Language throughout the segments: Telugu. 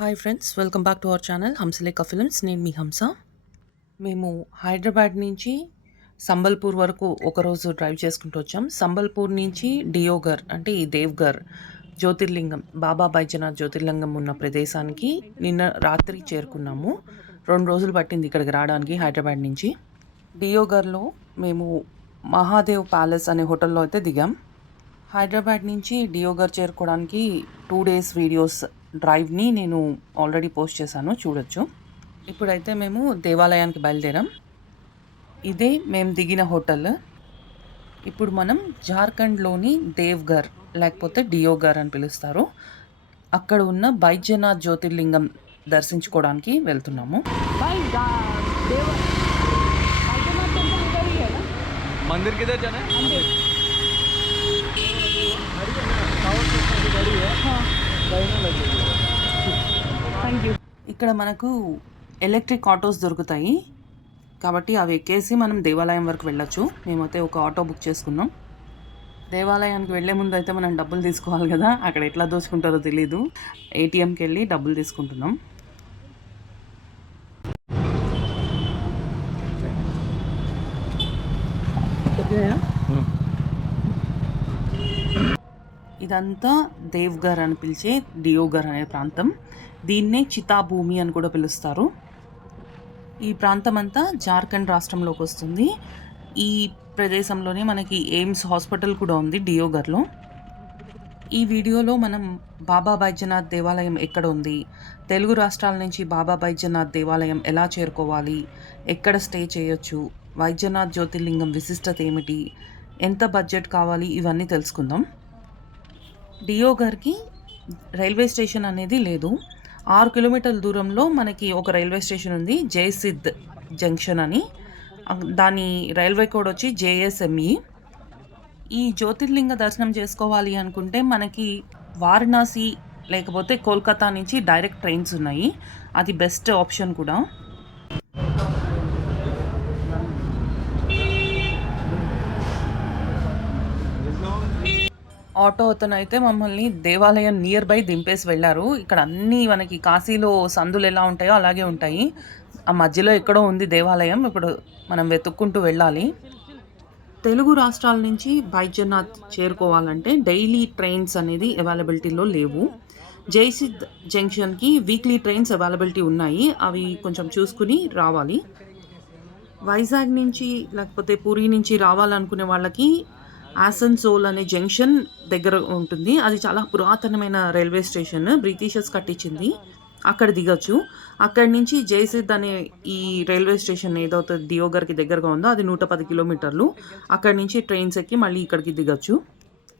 Hi friends, welcome back to our channel Hamsalekha films. నేను మీ హంస. మేము హైదరాబాద్ నుంచి సంబల్పూర్ వరకు ఒకరోజు డ్రైవ్ చేసుకుంటూ వచ్చాం. సంబల్పూర్ నుంచి డియోగర్ అంటే ఈ దేవ్గర్ జ్యోతిర్లింగం, బాబా బైద్యనాథ్ జ్యోతిర్లింగం ఉన్న ప్రదేశానికి నిన్న రాత్రి చేరుకున్నాము. 2 రోజులు పట్టింది ఇక్కడికి రావడానికి హైదరాబాద్ నుంచి. డియోగర్లో మేము మహాదేవ్ ప్యాలెస్ అనే హోటల్లో అయితే దిగాం. హైదరాబాద్ నుంచి డియోగర్ చేరుకోవడానికి 2 డేస్ వీడియోస్ డ్రైవ్ని నేను ఆల్రెడీ పోస్ట్ చేశాను, చూడొచ్చు. ఇప్పుడైతే మేము దేవాలయానికి బయలుదేరాం. ఇదే మేము దిగిన హోటల్. ఇప్పుడు మనం జార్ఖండ్లోని దేవ్గర్ లేకపోతే డియోగర్ అని పిలుస్తారు, అక్కడ ఉన్న బైద్యనాథ్ జ్యోతిర్లింగం దర్శించుకోవడానికి వెళ్తున్నాము. मंदिर किधर जाना है? ఇక్కడ మనకు ఎలక్ట్రిక్ ఆటోస్ దొరుకుతాయి కాబట్టి అవి ఎక్కేసి మనం దేవాలయం వరకు వెళ్ళొచ్చు. మేమైతే ఒక ఆటో బుక్ చేసుకున్నాం. దేవాలయానికి వెళ్ళే ముందు అయితే మనం డబ్బులు తీసుకోవాలి కదా, అక్కడ ఎట్లా దోచుకుంటారో తెలీదు. ఏటీఎంకి వెళ్ళి డబ్బులు తీసుకుంటున్నాం. ఇదంతా దేవ్గర్ అని పిలిచే డియోగర్ అనే ప్రాంతం. దీన్నే చితాభూమి అని కూడా పిలుస్తారు. ఈ ప్రాంతం అంతా జార్ఖండ్ రాష్ట్రంలోకి వస్తుంది. ఈ ప్రదేశంలోనే మనకి ఎయిమ్స్ హాస్పిటల్ కూడా ఉంది డియోగర్లో. ఈ వీడియోలో మనం బాబా బైద్యనాథ్ దేవాలయం ఎక్కడ ఉంది, తెలుగు రాష్ట్రాల నుంచి బాబా బైద్యనాథ్ దేవాలయం ఎలా చేరుకోవాలి, ఎక్కడ స్టే చేయొచ్చు, వైద్యనాథ్ జ్యోతిర్లింగం విశిష్టత ఏమిటి, ఎంత బడ్జెట్ కావాలి, ఇవన్నీ తెలుసుకుందాం. డియోగర్కి రైల్వే స్టేషన్ అనేది లేదు. 6 కిలోమీటర్ల దూరంలో మనకి ఒక రైల్వే స్టేషన్ ఉంది, జైసిద్ జంక్షన్ అని. దాని రైల్వే కోడ్ వచ్చి JSME. ఈ జ్యోతిర్లింగ దర్శనం చేసుకోవాలి అనుకుంటే మనకి వారణాసి లేకపోతే కోల్కతా నుంచి డైరెక్ట్ ట్రైన్స్ ఉన్నాయి. అది బెస్ట్ ఆప్షన్ కూడా. ఆటో అతను అయితే మమ్మల్ని దేవాలయం నియర్ బై దింపేసి వెళ్ళారు. ఇక్కడ అన్నీ మనకి కాశీలో సందులు ఎలా ఉంటాయో అలాగే ఉంటాయి. ఆ మధ్యలో ఎక్కడో ఉంది దేవాలయం. ఇప్పుడు మనం వెతుక్కుంటూ వెళ్ళాలి. తెలుగు రాష్ట్రాల నుంచి బైద్యనాథ్ చేరుకోవాలంటే డైలీ ట్రైన్స్ అనేది అవైలబిలిటీలో లేవు. జైసిద్ జంక్షన్కి వీక్లీ ట్రైన్స్ అవైలబిలిటీ ఉన్నాయి, అవి కొంచెం చూసుకుని రావాలి. వైజాగ్ నుంచి లేకపోతే పూరి నుంచి రావాలనుకునే వాళ్ళకి ఆసన్సోల్ అనే జంక్షన్ దగ్గర ఉంటుంది. అది చాలా పురాతనమైన రైల్వే స్టేషన్, బ్రిటిషర్స్ కట్టించింది. అక్కడ దిగచ్చు. అక్కడి నుంచి జైసిద్ అనే ఈ రైల్వే స్టేషన్ ఏదైతే డియోగర్కి దగ్గరగా ఉందో అది 110 కిలోమీటర్లు. అక్కడి నుంచి ట్రైన్స్ ఎక్కి మళ్ళీ ఇక్కడికి దిగచ్చు.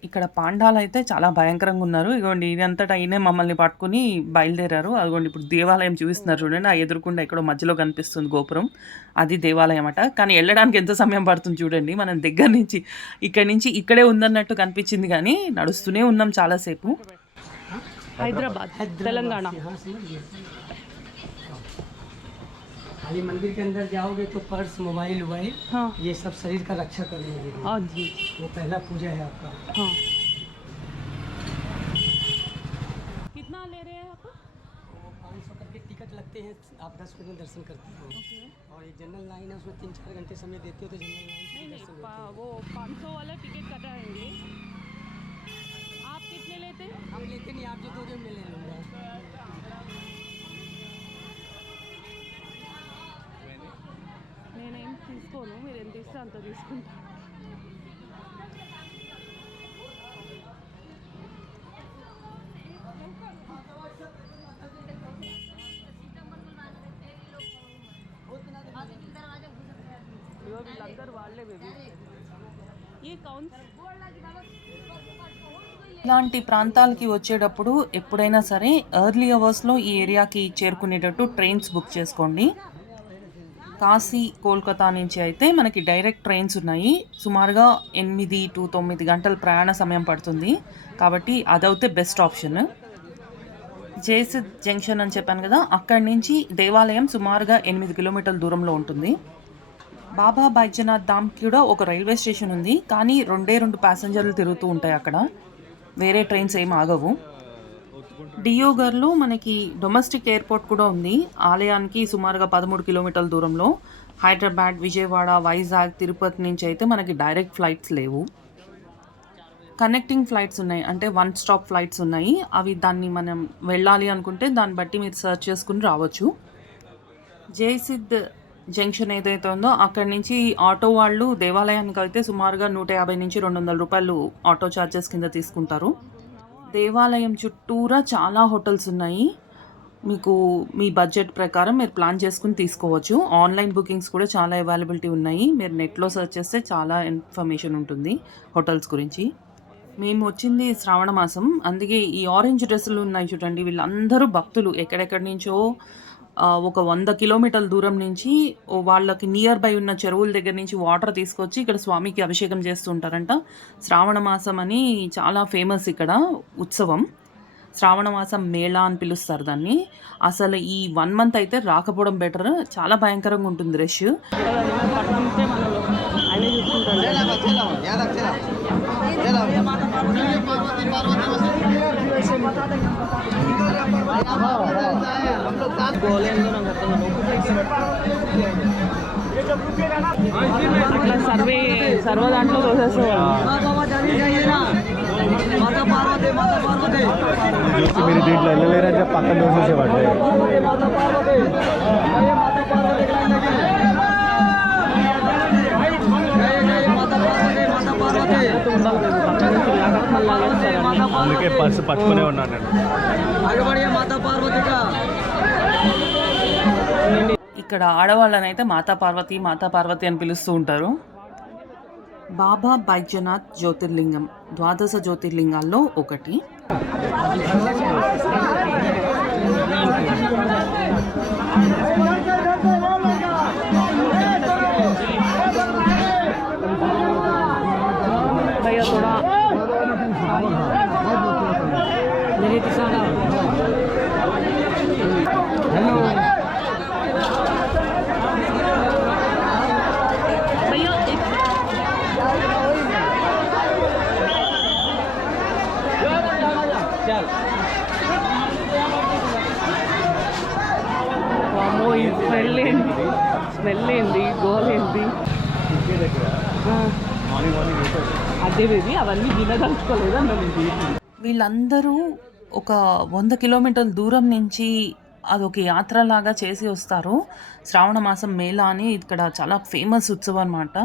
ఇక్కడ పాండాలు అయితే చాలా భయంకరంగా ఉన్నారు. ఇదిగోండి, ఇదంతటా అయినే మమ్మల్ని పట్టుకుని బయలుదేరారు. అదిగోండి ఇప్పుడు దేవాలయం చూపిస్తున్నారు చూడండి. ఆ ఎదురుకుండా ఎక్కడో మధ్యలో కనిపిస్తుంది గోపురం, అది దేవాలయం అట. కానీ వెళ్ళడానికి ఎంత సమయం పడుతుంది చూడండి. మనం దగ్గర నుంచి ఇక్కడి నుంచి ఇక్కడే ఉందన్నట్టు కనిపించింది, కానీ నడుస్తూనే ఉన్నాం చాలాసేపు. हैदराबाद तेलंगाना। खाली मंदिर के अंदर जाओगे तो पर्स, मोबाइल वोबाइल, हाँ ये सब शरीर का रक्षा करने के लिए। हाँ जी, वो पहला पूजा है आपका। हाँ। कितना ले रहे हैं आप? 500 करके टिकट लगते हैं, आप 10 मिनट में दर्शन करते हो। और ये जनरल लाइन है, उसमें 3-4 घंटे समय देते हो तो जनरल लाइन से नहीं दर्शन होते हैं। वो 500 वाला टिकट कटाएंगे। आप कितने लेते हैं? हम लेते नहीं, आप जो दोगे मैं ले लूँगा। నేనేం తీసుకోను, మీరు ఎంత ఇస్తే అంత తీసుకుంటా. వీళ్ళందరూ వాళ్ళే బేబీ. ఏ కౌంట్ ఇలాంటి ప్రాంతాలకి వచ్చేటప్పుడు ఎప్పుడైనా సరే ఎర్లీ అవర్స్లో ఈ ఏరియాకి చేరుకునేటట్టు ట్రైన్స్ బుక్ చేసుకోండి. కాశీ, కోల్కతా నుంచి అయితే మనకి డైరెక్ట్ ట్రైన్స్ ఉన్నాయి. సుమారుగా 8 to 9 గంటల ప్రయాణ సమయం పడుతుంది, కాబట్టి అదైతే బెస్ట్ ఆప్షన్. జైసిద్ జంక్షన్ అని చెప్పాను కదా, అక్కడి నుంచి దేవాలయం సుమారుగా 8 కిలోమీటర్ల దూరంలో ఉంటుంది. బాబా బైద్యనాథ్ ధామ్కి కూడా ఒక రైల్వే స్టేషన్ ఉంది, కానీ 2 ప్యాసింజర్లు తిరుగుతూ ఉంటాయి అక్కడ. వేరే ట్రైన్స్ ఏం ఆగవు. డియోగర్లో మనకి డొమెస్టిక్ ఎయిర్పోర్ట్ కూడా ఉంది. ఆలయానికి సుమారుగా 13 కిలోమీటర్ల దూరంలో. హైదరాబాద్, విజయవాడ, వైజాగ్, తిరుపతి నుంచి అయితే మనకి డైరెక్ట్ ఫ్లైట్స్ లేవు. కనెక్టింగ్ ఫ్లైట్స్ ఉన్నాయి, అంటే 1 స్టాప్ ఫ్లైట్స్ ఉన్నాయి. అవి దాన్ని మనం వెళ్ళాలి అనుకుంటే దాన్ని బట్టి మీరు సెర్చ్ చేసుకుని రావచ్చు. జయసిద్ జంక్షన్ ఏదైతే ఉందో అక్కడి నుంచి ఆటో వాళ్ళు దేవాలయానికి అయితే సుమారుగా 150 నుంచి 200 రూపాయలు ఆటో ఛార్జెస్ కింద తీసుకుంటారు. దేవాలయం చుట్టూరా చాలా హోటల్స్ ఉన్నాయి. మీకు మీ బడ్జెట్ ప్రకారం మీరు ప్లాన్ చేసుకుని తీసుకోవచ్చు. ఆన్లైన్ బుకింగ్స్ కూడా చాలా అవైలబిలిటీ ఉన్నాయి. మీరు నెట్లో సెర్చ్ చేస్తే చాలా ఇన్ఫర్మేషన్ ఉంటుంది హోటల్స్ గురించి. మేము వచ్చింది శ్రావణ మాసం, అందుకే ఈ ఆరెంజ్ డ్రెస్సులు ఉన్నాయి చూడండి, వీళ్ళందరూ భక్తులు ఎక్కడెక్కడి నుంచో ఒక 100 కిలోమీటర్ల దూరం నుంచి వాళ్ళకి నియర్ బై ఉన్న చెరువుల దగ్గర నుంచి వాటర్ తీసుకొచ్చి ఇక్కడ స్వామికి అభిషేకం చేస్తూ ఉంటారంట. శ్రావణ మాసం అని చాలా ఫేమస్ ఇక్కడ ఉత్సవం. శ్రావణ మాసం మేళా అని పిలుస్తారు దాన్ని. అసలు ఈ 1 మంత్ అయితే రాకపోవడం బెటర్, చాలా భయంకరంగా ఉంటుంది రష్. అట్లా సర్వ దాంట్లో మీరు దీంట్లో వెళ్ళలేరని చెప్పి పక్కన చూసేసేవాడు. అందుకే పర్సు పట్టుకునే ఉన్నాను నేను. ఇక్కడ ఆడవాళ్ళనైతే మాతా పార్వతి అని పిలుస్తూ ఉంటారు. బాబా బైద్యనాథ్ జ్యోతిర్లింగం 12 జ్యోతిర్లింగాల్లో ఒకటి. స్మెల్ ఏంది, గోలేంది, అదేది అవన్నీ వినదలుచుకోలేదు అన్నది. వీళ్ళందరూ ఒక 100 కిలోమీటర్ల దూరం నుంచి అదొక యాత్రలాగా చేసి వస్తారు. శ్రావణ మాసం మేళా అని ఇక్కడ చాలా ఫేమస్ ఉత్సవం అన్నమాట.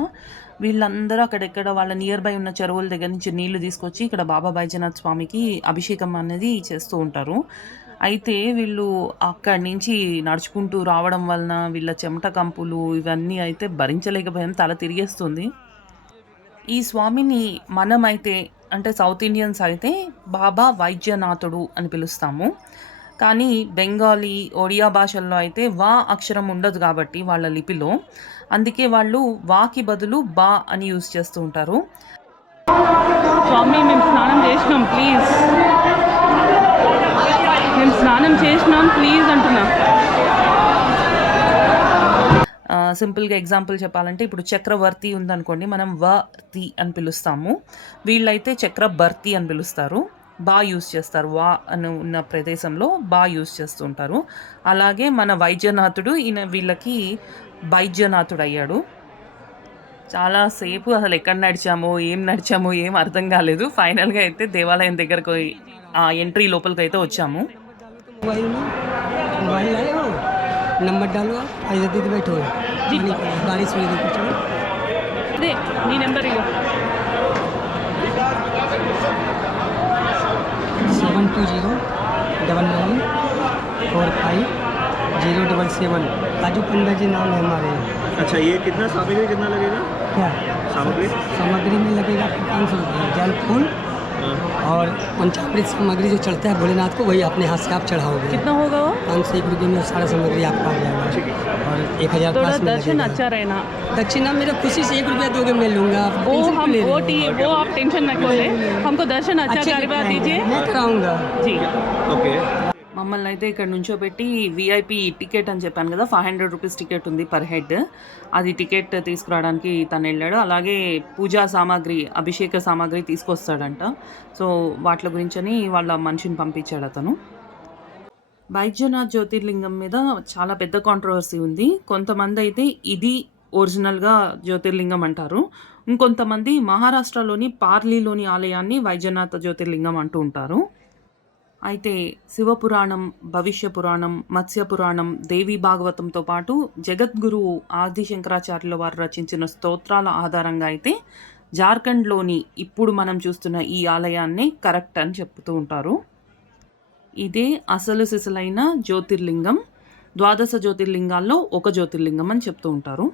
వీళ్ళందరూ అక్కడెక్కడ వాళ్ళ నియర్ బై ఉన్న చెరువుల దగ్గర నుంచి నీళ్లు తీసుకొచ్చి ఇక్కడ బాబా బైద్యనాథ్ స్వామికి అభిషేకం అనేది చేస్తూ ఉంటారు. అయితే వీళ్ళు అక్కడి నుంచి నడుచుకుంటూ రావడం వలన వీళ్ళ చెమట కంపులు ఇవన్నీ అయితే భరించలేకపోయాను, తల తిరిగేస్తుంది. ఈ స్వామిని మనమైతే అంటే సౌత్ ఇండియన్స్ అయితే బాబా వైద్యనాథుడు అని పిలుస్తాము. కానీ బెంగాలీ, ఒడియా భాషల్లో అయితే వా అక్షరం ఉండదు కాబట్టి వాళ్ళ లిపిలో, అందుకే వాళ్ళు వాకి బదులు బా అని యూజ్ చేస్తూ ఉంటారు. స్వామి మేము స్నానం చేసినాం ప్లీజ్, మేము స్నానం చేసినాం ప్లీజ్ అంటున్నా. సింపుల్గా ఎగ్జాంపుల్ చెప్పాలంటే ఇప్పుడు చక్రవర్తి ఉందనుకోండి, మనం వర్తి అని పిలుస్తాము. వీళ్ళైతే చక్రభర్తి అని పిలుస్తారు, బా యూజ్ చేస్తారు. వా అని ఉన్న ప్రదేశంలో బా యూజ్ చేస్తూ ఉంటారు. అలాగే మన వైద్యనాథుడు ఈయన వీళ్ళకి వైద్యనాథుడు అయ్యాడు. చాలాసేపు అసలు ఎక్కడ నడిచామో ఏం అర్థం కాలేదు. ఫైనల్గా అయితే దేవాలయం దగ్గరకు ఆ ఎంట్రీ లోపలికి అయితే వచ్చాము. नंबर डालो, ऐसे दीदी बैठो जी, बारिश हुई थी कुछ दे नी नंबर इगो 7209945077 काजू पंडा जी नाम है हमारे। अच्छा, ये कितना सामग्री कितना लगेगा? क्या सामग्री में लगेगा 500 रुपये। जल फूल और पंचामृत सामग्री जो चढ़ता है भोलेनाथ को, वही अपने हाथ से आप चढ़ाओगे। कितना होगा वो? 501 रुपये में सारा सामग्री आपका आ जाएगा। और 1000 थोड़ा दर्शन अच्छा रहना। दक्षिणा मेरा खुशी से 1 रुपया दोगे मैं लूँगा। वो आप टेंशन न करें, हमको दर्शन अच्छा करवा दीजिए, मैं कराऊँगा जी। ओके. మా మమ్మల్ని అయితే ఇక్కడ నుంచోబెట్టి విఐపి టికెట్ అని చెప్పాను కదా, 500 రూపీస్ టికెట్ ఉంది పర్ హెడ్. అది టికెట్ తీసుకురావడానికి తను వెళ్ళాడు. అలాగే పూజా సామాగ్రి, అభిషేక సామాగ్రి తీసుకొస్తాడంట. సో వాటి గురించని వాళ్ళ మనిషిని పంపించాడు అతను. బైద్యనాథ్ జ్యోతిర్లింగం మీద చాలా పెద్ద కాంట్రవర్సీ ఉంది. కొంతమంది అయితే ఇది ఒరిజినల్గా జ్యోతిర్లింగం అంటారు. ఇంకొంతమంది మహారాష్ట్రలోని పార్లీలోని ఆలయాన్ని వైద్యనాథ జ్యోతిర్లింగం అంటూ ఉంటారు. అయితే శివపురాణం, భవిష్య పురాణం, మత్స్య పురాణం, దేవి భాగవతంతో పాటు జగద్గురువు ఆదిశంకరాచార్యుల వారు రచించిన స్తోత్రాల ఆధారంగా అయితే జార్ఖండ్లోని ఇప్పుడు మనం చూస్తున్న ఈ ఆలయాన్నే కరెక్ట్ అని చెప్తూ ఉంటారు. ఇదే అసలు సిసలైన జ్యోతిర్లింగం. 12 జ్యోతిర్లింగాల్లో ఒక జ్యోతిర్లింగం అని చెప్తూ ఉంటారు.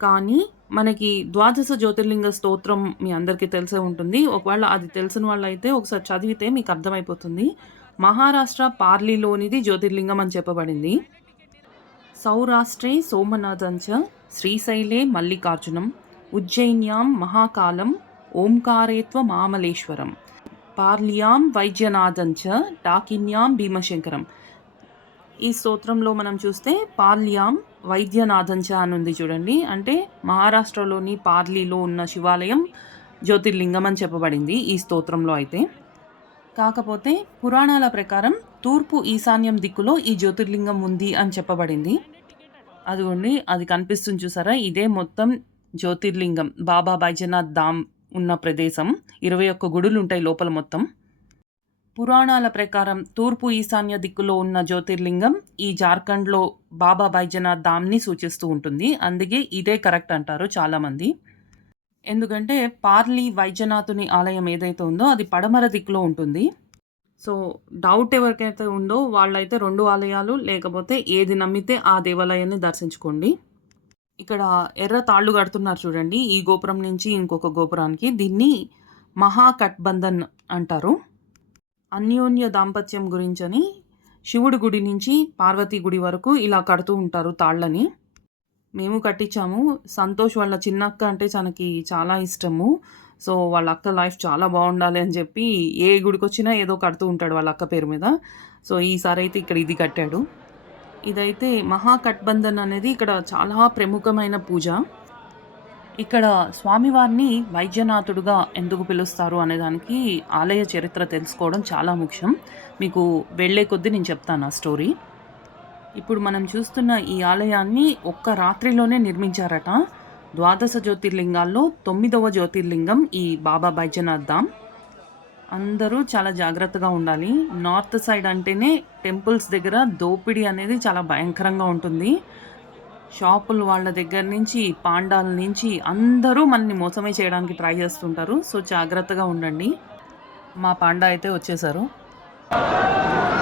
కానీ మనకి 12 జ్యోతిర్లింగ స్తోత్రం మీ అందరికీ తెలిసే ఉంటుంది. ఒకవేళ అది తెలిసిన వాళ్ళైతే ఒకసారి చదివితే మీకు అర్థమైపోతుంది. మహారాష్ట్ర పార్లీలోనిది జ్యోతిర్లింగం అని చెప్పబడింది. సౌరాష్ట్రే సోమనాథంచ శ్రీశైలే మల్లికార్జునం ఉజ్జయిన్యాం మహాకాలం ఓంకారేత్వ మామలేశ్వరం పార్లియాం వైద్యనాథంచ డాకిన్యాం భీమశంకరం. ఈ స్తోత్రంలో మనం చూస్తే పార్లియాం వైద్యనాథంచ అని ఉంది చూడండి. అంటే మహారాష్ట్రలోని పార్లీలో ఉన్న శివాలయం జ్యోతిర్లింగం అని చెప్పబడింది ఈ స్తోత్రంలో అయితే. కాకపోతే పురాణాల ప్రకారం తూర్పు ఈశాన్యం దిక్కులో ఈ జ్యోతిర్లింగం ఉంది అని చెప్పబడింది. అదిగోండి, అది కనిపిస్తుంది చూసారా, ఇదే మొత్తం జ్యోతిర్లింగం. బాబా బైద్యనాథ్ ధామ్ ఉన్న ప్రదేశం. 21 గుడులు ఉంటాయి లోపల మొత్తం. పురాణాల ప్రకారం తూర్పు ఈశాన్య దిక్కులో ఉన్న జ్యోతిర్లింగం ఈ జార్ఖండ్లో బాబా బైద్యనాథ్ ధామ్ని సూచిస్తూ ఉంటుంది. అందుకే ఇదే కరెక్ట్ అంటారు చాలామంది. ఎందుకంటే పార్లీ వైద్యనాథుని ఆలయం ఏదైతే ఉందో అది పడమర దిక్కులో ఉంటుంది. సో డౌట్ ఎవరికైతే ఉందో వాళ్ళైతే 2 ఆలయాలు లేకపోతే ఏది నమ్మితే ఆ దేవాలయాన్ని దర్శించుకోండి. ఇక్కడ ఎర్ర తాళ్ళు కడుతున్నారు చూడండి, ఈ గోపురం నుంచి ఇంకొక గోపురానికి. దీన్ని మహాకట్బంధన్ అంటారు. అన్యోన్య దాంపత్యం గురించని శివుడి గుడి నుంచి పార్వతీ గుడి వరకు ఇలా కడుతూ ఉంటారు తాళ్ళని. మేము కట్టించాము. సంతోష్ వాళ్ళ చిన్నక్క అంటే తనకి చాలా ఇష్టము. సో వాళ్ళ అక్క లైఫ్ చాలా బాగుండాలి అని చెప్పి ఏ గుడికి వచ్చినా ఏదో కడుతూ ఉంటాడు వాళ్ళ అక్క పేరు మీద. సో ఈసారి అయితే ఇక్కడ ఇది కట్టాడు. ఇదైతే మహాకట్బంధన్ అనేది ఇక్కడ చాలా ప్రముఖమైన పూజ. ఇక్కడ స్వామివారిని వైద్యనాథుడుగా ఎందుకు పిలుస్తారు అనేదానికి ఆలయ చరిత్ర తెలుసుకోవడం చాలా ముఖ్యం. మీకు వెళ్ళే కొద్దీ నేను చెప్తాను ఆ స్టోరీ. ఇప్పుడు మనం చూస్తున్న ఈ ఆలయాన్ని ఒక్క రాత్రిలోనే నిర్మించారట. 12 జ్యోతిర్లింగాల్లో 9వ జ్యోతిర్లింగం ఈ బాబా బైద్యనాథ్ ధామ్. అందరూ చాలా జాగ్రత్తగా ఉండాలి. నార్త్ సైడ్ అంటేనే టెంపుల్స్ దగ్గర దోపిడీ అనేది చాలా భయంకరంగా ఉంటుంది. షాపులు వాళ్ళ దగ్గర నుంచి పాండాల నుంచి అందరూ మనని మోసమే చేయడానికి ట్రై చేస్తుంటారు. సో జాగ్రత్తగా ఉండండి. మా పాండా అయితే వచ్చేసారు.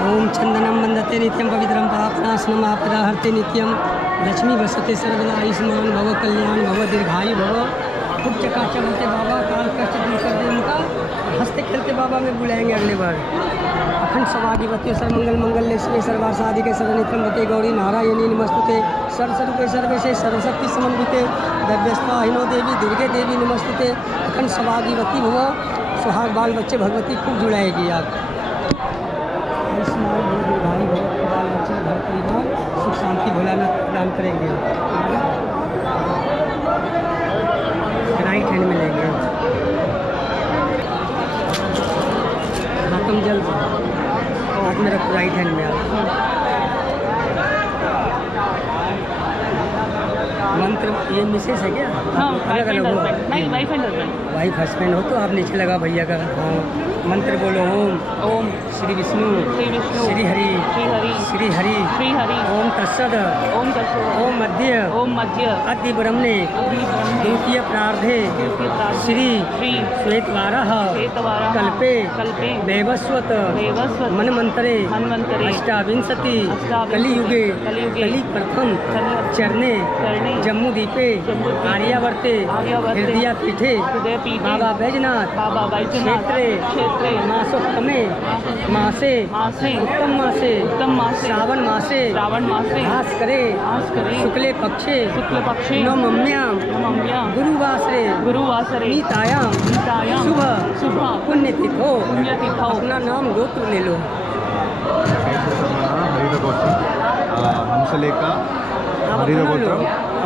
ఓం చందనం వందతే నిత్యం పవిత్రం పాపనాశనం ఆపదాహర్తే నిత్యం లక్ష్మీ వసతే सर्वदा आयुष्मान भव कल्याण भव दीर्घायु भव खूब चकाचक होते बाबा काल कष्ट दूर कर दे उनका हंसते खेलते बाबा में बुलाएंगे अगले बार अखंड सवादिवती सर्वमंगल मंगल्य शिवे सर्वासादिके सर्वनित्रंबते गौरी नारायणी नमस्तुते सर्वस्वरूपे सर्वेशे सर्वशक्ति समन्विते दिव्यस्ताहिनो देवी दुर्गे देवी नमस्तुते अखंड सवादिवती भव सुहाग बाल बच्चे भगवती खूब जुड़ाएगी आप आयुष्मान भव दीर्घायु भव बाल बच्चे घर परिवार सुख शांति भोलानाथ प्रदान करेंगे. राइट हैंड में लेंगे हाथम जल हाथ में रखो राइट हैंड में आप मंत्र. ये मिसेस है क्या? हाँ, अलग अलग हो. Wife and husband. Wife husband हो तो आप नीचे लगा भैया का. हाँ मंत्र बोलो. ओम ओम श्री विष्णु श्री विष्णु श्री हरि श्री हरि श्री हरि श्री हरि ओम तत्सद ओम तत्सद ओम मध्य ओम मध्य अद्य ब्रह्मणे अग्नि ब्रह्मणे द्वितीय प्रार्धे द्वितीय प्रार्धे श्री श्री श्वेतवारः श्वेतवारः कल्पे कल्पे देवस्वत देवस्वत मन्वन्तरे मन्वन्तरे अष्टाविंशति अष्टाविंशति कलियुगे कलियुगे कलि प्रथम चरणे चरणे जम्बूद्वीपे जम्बूद्वीपे आर्यावर्ते आर्यावर्ते हृदयापीठे हृदयपीठे बाबा बैजनाथ बाबा बैजनाथ क्षेत्रे मासोत्तमे मासे मासे उत्तम मासे उत्तम मासे श्रावण मासे श्रावण मासे भास करे करे शुक्ले पक्षे शुक्ल पक्षे नवम्यां नवम्यां गुरुवासरे गुरुवासरे नीतायां नीतायां शुभ शुभ पुण्यतिथो पुण्यतिथौ अपना नाम गोत्र ले लो. हरितगोत्र हंसलेख हरितगोत्र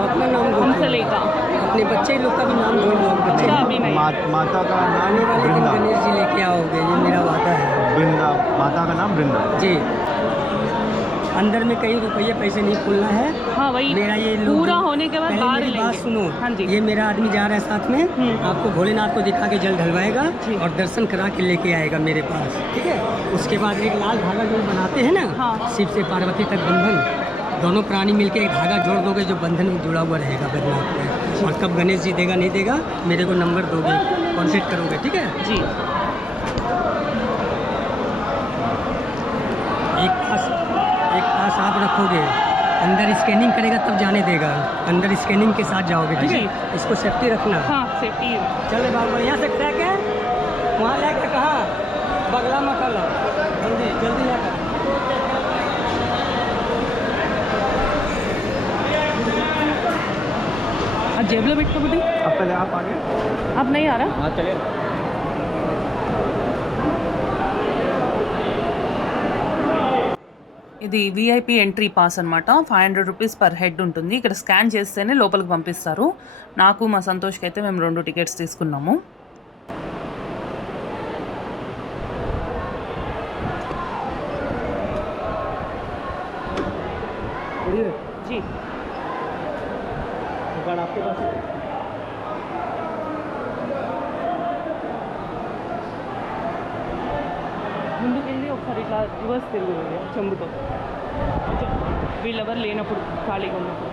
अपना नाम दो। हंसलेखा। अपने बच्चे लोग का भी नाम बोल दो। बच्चे अच्छा, अभी नहीं। माता का नाम आने वाले दिन वृंदा। गणेश जी लेके आओगे, ये मेरा वादा है वृंदा, माता का नाम वृंदा। जी। अंदर में कई रुपये पैसे नहीं खोलना है। हाँ वही, मेरा ये लोग पूरा होने के बाद पहले बाहर मेरी बात लेंगे। सुनो। हाँ जी। ये मेरा आदमी जा रहा है साथ में, आपको भोलेनाथ को दिखा के जल ढलवाएगा जी। और दर्शन करा के लेके आएगा मेरे पास, ठीक है। उसके बाद एक लाल धागा जो बनाते हैं ना, हाँ। शिव से पार्वती तक बंधन, दोनों प्राणी मिलके एक धागा जोड़ दोगे जो बंधन में जुड़ा हुआ रहेगा बदनाथ में। और कब गणेश जी देगा नहीं देगा मेरे को नंबर दोगे, कॉन्टेक्ट करोगे, ठीक है। जी। एक पास आप रखोगे, अंदर स्कैनिंग करेगा तब जाने देगा, अंदर स्कैनिंग के साथ जाओगे, ठीक है। इसको सेफ्टी रखना। हाँ सेफ्टी। चले बाबू यहाँ से ट्रैक है, वहाँ लेकर कहाँ बगला मकल, जल्दी जल्दी लेकर। जेब లో పెట్టుకోబుద్ది अब पहले आप आगे। अब नहीं आ रहा। हाँ चले। ఇది విఐపి ఎంట్రీ పాస్ అనమాట. 500 రూపీస్ పర్ హెడ్ ఉంటుంది. ఇక్కడ స్కాన్ చేస్తేనే లోపలికి పంపిస్తారు. నాకు మా సంతోష్కి అయితే మేము 2 టికెట్స్ తీసుకున్నాము. जी। आपके पास ముందుకెళ్ళి ఒకసారి ఇట్లా రివర్స్ తిరుగుతుంది చెంబుతో, వీళ్ళెవరు లేనప్పుడు ఖాళీగా ఉన్నప్పుడు.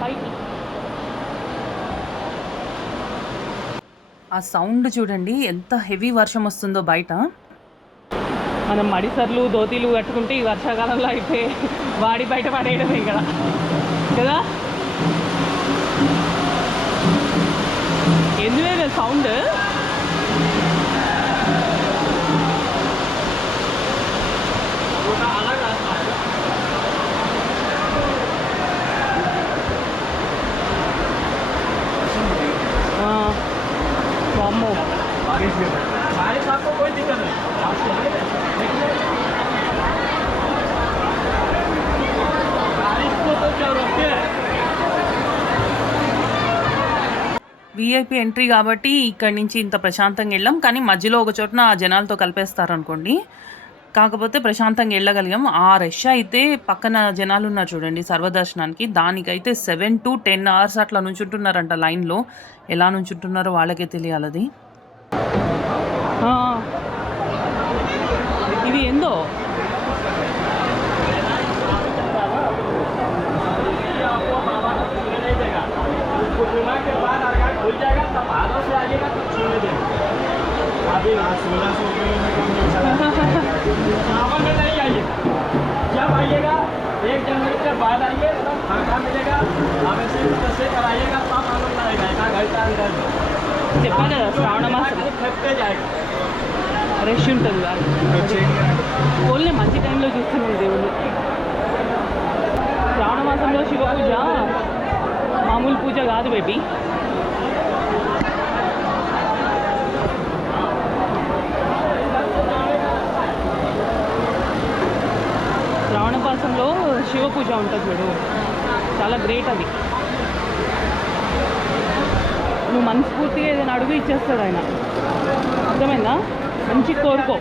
పైకి ఆ సౌండ్ చూడండి, ఎంత హెవీ వర్షం వస్తుందో బయట. మనం మడిసర్లు ధోతీలు కట్టుకుంటే ఈ వర్షాకాలంలో అయితే వాడి బయట పడేయడమే ఇక్కడ కదా. ఎందుకంటే సౌండ్ वामो बारिश आपको कोई दिक्कत नहीं। बारिश को तो क्या रोकते हैं। విఐపి ఎంట్రీ కాబట్టి ఇక్కడి నుంచి ఇంత ప్రశాంతంగా వెళ్ళాం. కానీ మధ్యలో ఒక చోటన ఆ జనాలతో కలిపేస్తారు అనుకోండి. కాకపోతే ప్రశాంతంగా వెళ్ళగలిగాం. ఆ రష్ అయితే పక్కన జనాలు ఉన్నారు చూడండి సర్వదర్శనానికి, దానికైతే 7 to 10 hours అట్లా నుంచుంటున్నారంట లైన్లో. ఎలా నుంచుంటున్నారో వాళ్ళకే తెలియాలది. ఇది ఏందో पूर्णिमा के बाद अगर खुल जाएगा तब हाथों से आइएगा तो छूने देंगे। अभी 1600 सावन में नहीं आइएगा। जब आइएगा 1 जनवरी के बाद आइए, तब फाका मिलेगा, हमें से कराइएगा तब आनंद आएगा। एक घंटा अंदर చెప్పాను కదా శ్రావణ మాసం फेंकते जाएगा। రష్ ఉంటుంది వాళ్ళు. ఓన్లీ మంచి టైంలో చూస్తున్నాం దేవుడు. శ్రావణ మాసంలో శివ పూజ మామూలు పూజ కాదు బేబీ. శ్రావణ మాసంలో శివ పూజ ఉంటుంది చూడు, చాలా గ్రేట్ అది. నువ్వు మనస్ఫూర్తిగా ఏదైనా అడుగు ఇచ్చేస్తాడు ఆయన, అర్థమైందా? మంచి కోరుకో.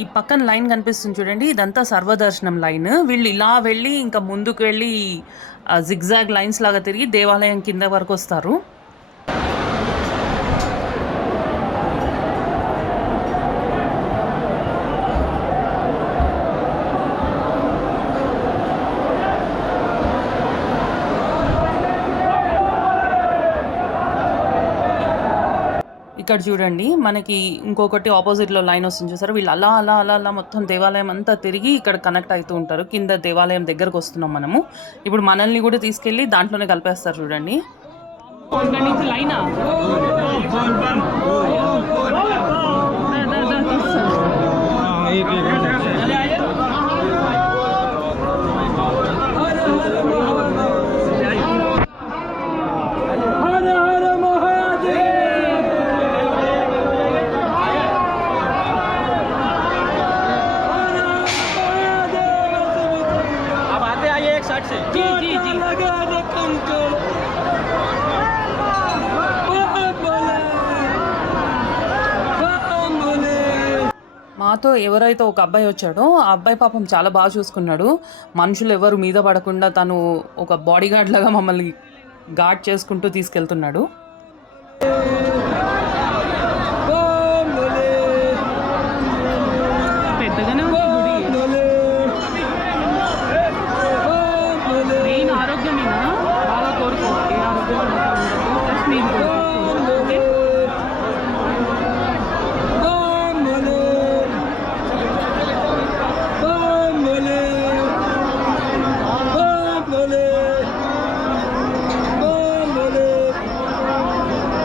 ఈ పక్కన లైన్ కనిపిస్తుంది చూడండి, ఇదంతా సర్వదర్శనం లైన్. వీళ్ళు ఇలా వెళ్ళి ఇంకా ముందుకు వెళ్ళి జిగ్జాగ్ లైన్స్ లాగా తిరిగి దేవాలయం కింద వరకు వస్తారు. ఇక్కడ చూడండి మనకి ఇంకొకటి ఆపోజిట్లో లైన్ వస్తుంది చూసారు. వీళ్ళు అలా అలా అలా అలా మొత్తం దేవాలయం అంతా తిరిగి ఇక్కడ కనెక్ట్ అవుతూ ఉంటారు. కింద దేవాలయం దగ్గరకు వస్తున్నాం మనము. ఇప్పుడు మనల్ని కూడా తీసుకెళ్ళి దాంట్లోనే కలిపేస్తారు చూడండి. ఇక్కడ నుంచి లైనా एक साइड से जी जी जी మాతో ఎవరైతే ఒక అబ్బాయి వచ్చాడో ఆ అబ్బాయి పాపం చాలా బాగా చూసుకున్నాడు. మనుషులు ఎవరు మీద పడకుండా తను ఒక బాడీ గార్డ్ లాగా మమ్మల్ని గార్డ్ చేసుకుంటూ తీసుకెళ్తున్నాడు. పెద్దగానే ఉంది గుడి. మెయిన్ ఆరోగ్యమేనా బాగా కోరుకో. ఏ ఆరోగ్యం ప్లస్ నేను ఓకే.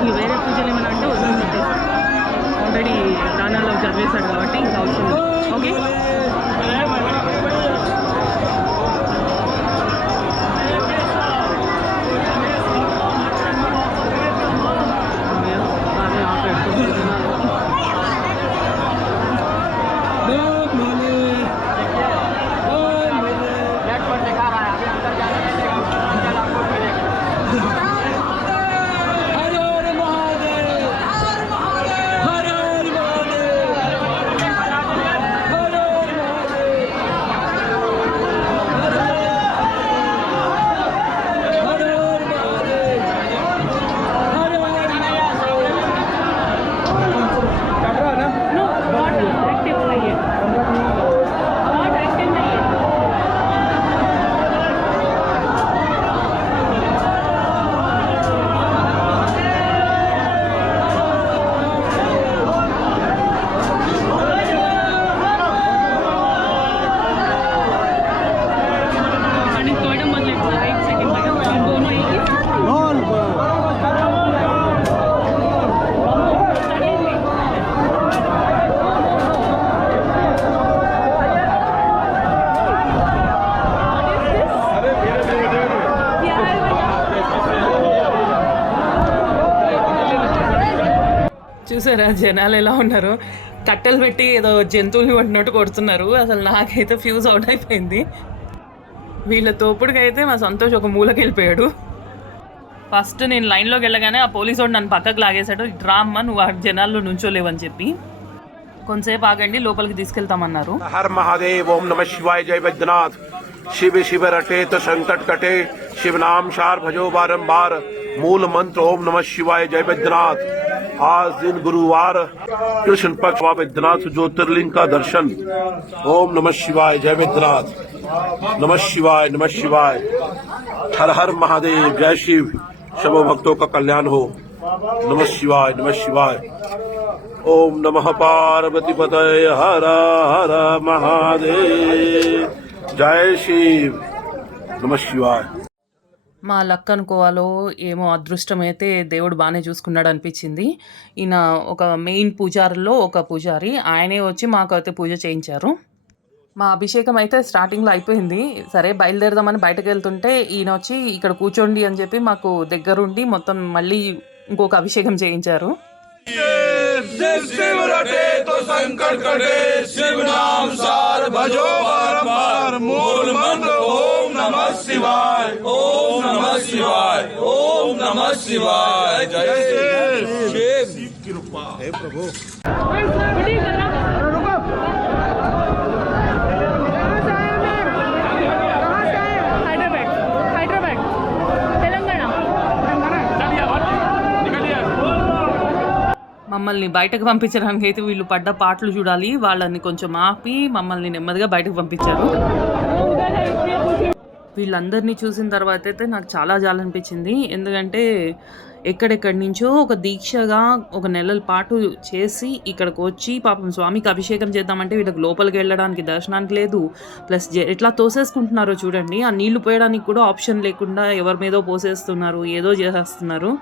ఇక వేరే పూజలు ఏమైనా అంటే వదిలిపెట్టేసి ఆల్రెడీ దానాల్లో చదివేశాడు కాబట్టి ఇంకా అవసరం లేదు. ఓకే బాగా ఆపేస్తున్నాను. नेट पर दिखा रहा है अभी अंदर जाने नहीं देगा अंदर आपको मिलेगा नो नॉट एक्टिव नहीं है, नॉट एक्टिव नहीं है. आणि थोड़ा मतलब एक सेकंड लगा दोनों एक ही చూసారా జనాలు ఎలా ఉన్నారు? కట్టెలు పెట్టి ఏదో జంతువులు కొట్టినట్టు కొడుతున్నారు. అసలు నాకైతే ఫ్యూజ్ అవుట్ అయిపోయింది. వీళ్ళ తోపుడికి అయితే మా సంతోష్ ఒక మూలకి వెళ్ళిపోయాడు. ఫస్ట్ నేను లైన్లోకి వెళ్ళగానే ఆ పోలీసు వాడు నన్ను పక్కకు లాగేశాడు. ఇట్రా అమ్మ నువ్వు ఆ జనాల్లో నుంచోలేవని చెప్పి. కొంతసేపు ఆగండి లోపలికి తీసుకెళ్తామన్నారు. हर महादेव ओम नमः शिवाय जय वैद्यनाथ शिव शिव रटे तो संकट कटे शिव नाम शार भजो बारंबार मूल मंत्र ओम नमः शिवाय जय वैद्यनाथ। आज दिन गुरुवार कृष्ण पक्ष वैद्यनाथ ज्योतिर्लिंग का दर्शन। ओम नमः शिवाय जय वैद्यनाथ। नमः शिवाय हर हर महादेव जय शिव। सब भक्तों का कल्याण हो। नमः शिवाय ओम नमः पार्वती पतये हर हर महादेव जय शिव। नमः शिवाय। మా లక్ అనుకోవాలో ఏమో అదృష్టం అయితే దేవుడు బాగానే చూసుకున్నాడు అనిపించింది. ఈయన ఒక మెయిన్ పూజారుల్లో ఒక పూజారి, ఆయనే వచ్చి మాకు అయితే పూజ చేయించారు. మా అభిషేకం అయితే స్టార్టింగ్లో అయిపోయింది. సరే బయలుదేరదామని బయటకు వెళ్తుంటే ఈయన వచ్చి ఇక్కడ కూర్చోండి అని చెప్పి మాకు దగ్గరుండి మొత్తం మళ్ళీ ఇంకొక అభిషేకం చేయించారు. शिव रटे तो संकट कटे शिव नाम सार भजो बारंबार मूल मंत्र ओम नमः शिवाय ओम नमः शिवाय ओम नमः शिवाय जय शिव कृपा हे प्रभु। हैदराबाद तेलंगाना మమ్మల్ని బయటకు పంపించడానికి అయితే వీళ్ళు పడ్డ పాటలు చూడాలి. వాళ్ళని కొంచెం ఆపి మమ్మల్ని నెమ్మదిగా బయటకు పంపించారు. వీళ్ళందరినీ చూసిన తర్వాత అయితే నాకు చాలా జాలనిపించింది. ఎందుకంటే ఎక్కడెక్కడి నుంచో ఒక దీక్షగా ఒక నెలల పాటు చేసి ఇక్కడికి వచ్చి పాపం స్వామికి అభిషేకం చేద్దామంటే వీళ్ళకి లోపలికి వెళ్ళడానికి దర్శనానికి లేదు. ప్లస్ ఎట్లా తోసేసుకుంటున్నారో చూడండి. ఆ నీళ్లు పోయడానికి కూడా ఆప్షన్ లేకుండా ఎవరి మీదో పోసేస్తున్నారు, ఏదో చేసేస్తున్నారు.